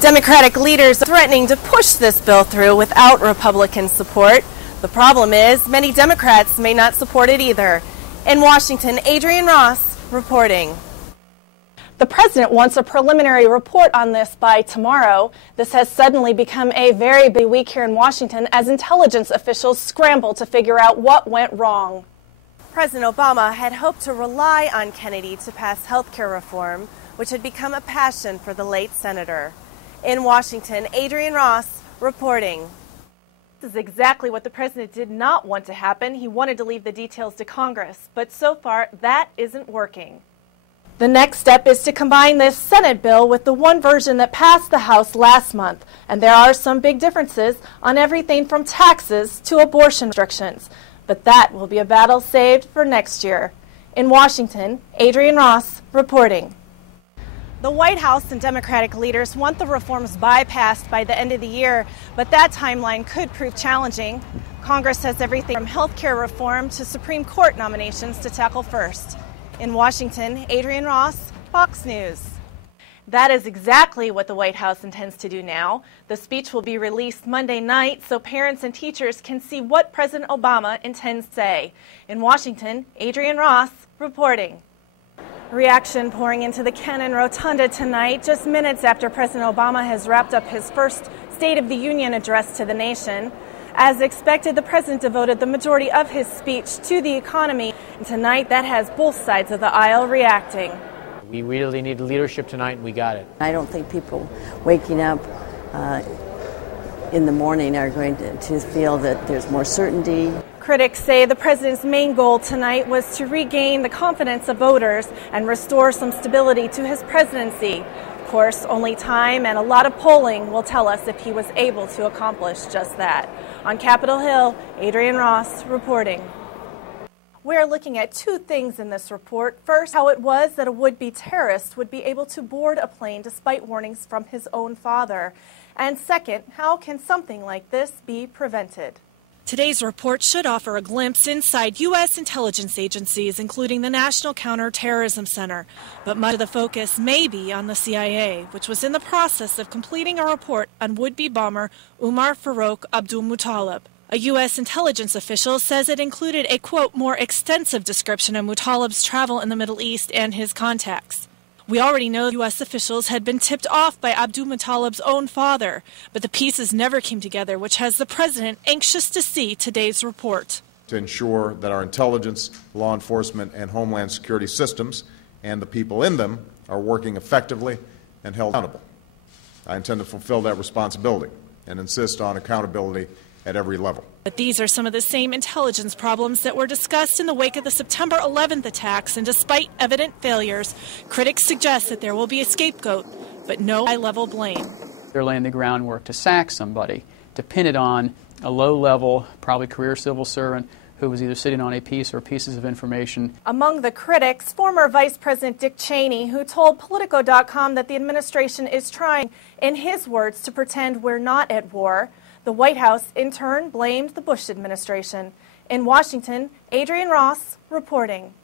Democratic leaders are threatening to push this bill through without Republican support. The problem is many Democrats may not support it either. In Washington, Adrienne Ross reporting. The president wants a preliminary report on this by tomorrow. This has suddenly become a very big week here in Washington as intelligence officials scramble to figure out what went wrong. President Obama had hoped to rely on Kennedy to pass health care reform, which had become a passion for the late senator. In Washington, Adrienne Ross reporting. This is exactly what the president did not want to happen. He wanted to leave the details to Congress, but so far that isn't working. The next step is to combine this Senate bill with the one version that passed the House last month, and there are some big differences on everything from taxes to abortion restrictions. But that will be a battle saved for next year. In Washington, Adrienne Ross reporting. The White House and Democratic leaders want the reforms bypassed by the end of the year, but that timeline could prove challenging. Congress has everything from health care reform to Supreme Court nominations to tackle first. In Washington, Adrienne Ross, Fox News. That is exactly what the White House intends to do now. The speech will be released Monday night so parents and teachers can see what President Obama intends to say. In Washington, Adrienne Ross reporting. Reaction pouring into the Kennan Rotunda tonight, just minutes after President Obama has wrapped up his first State of the Union address to the nation. As expected, the president devoted the majority of his speech to the economy. And tonight, that has both sides of the aisle reacting. We really need leadership tonight, and we got it. I don't think people waking up in the morning are going to feel that there's more certainty. Critics say the president's main goal tonight was to regain the confidence of voters and restore some stability to his presidency. Of course, only time and a lot of polling will tell us if he was able to accomplish just that. On Capitol Hill, Adrienne Ross reporting. We're looking at two things in this report. First, how it was that a would-be terrorist would be able to board a plane despite warnings from his own father. And second, how can something like this be prevented? Today's report should offer a glimpse inside U.S. intelligence agencies, including the National Counterterrorism Center. But much of the focus may be on the CIA, which was in the process of completing a report on would-be bomber Umar Farouk Abdulmutallab. A U.S. intelligence official says it included a, quote, more extensive description of Mutallab's travel in the Middle East and his contacts. We already know U.S. officials had been tipped off by Abdulmutallab's own father, but the pieces never came together, which has the president anxious to see today's report. To ensure that our intelligence, law enforcement, and homeland security systems and the people in them are working effectively and held accountable. I intend to fulfill that responsibility and insist on accountability at every level. But these are some of the same intelligence problems that were discussed in the wake of the September 11th attacks, and despite evident failures, critics suggest that there will be a scapegoat, but no high-level blame. They're laying the groundwork to sack somebody, to pin it on a low-level, probably career civil servant who was either sitting on a piece or pieces of information. Among the critics, former Vice President Dick Cheney, who told Politico.com that the administration is trying, in his words, to pretend we're not at war. The White House, in turn, blamed the Bush administration. In Washington, Adrienne Ross reporting.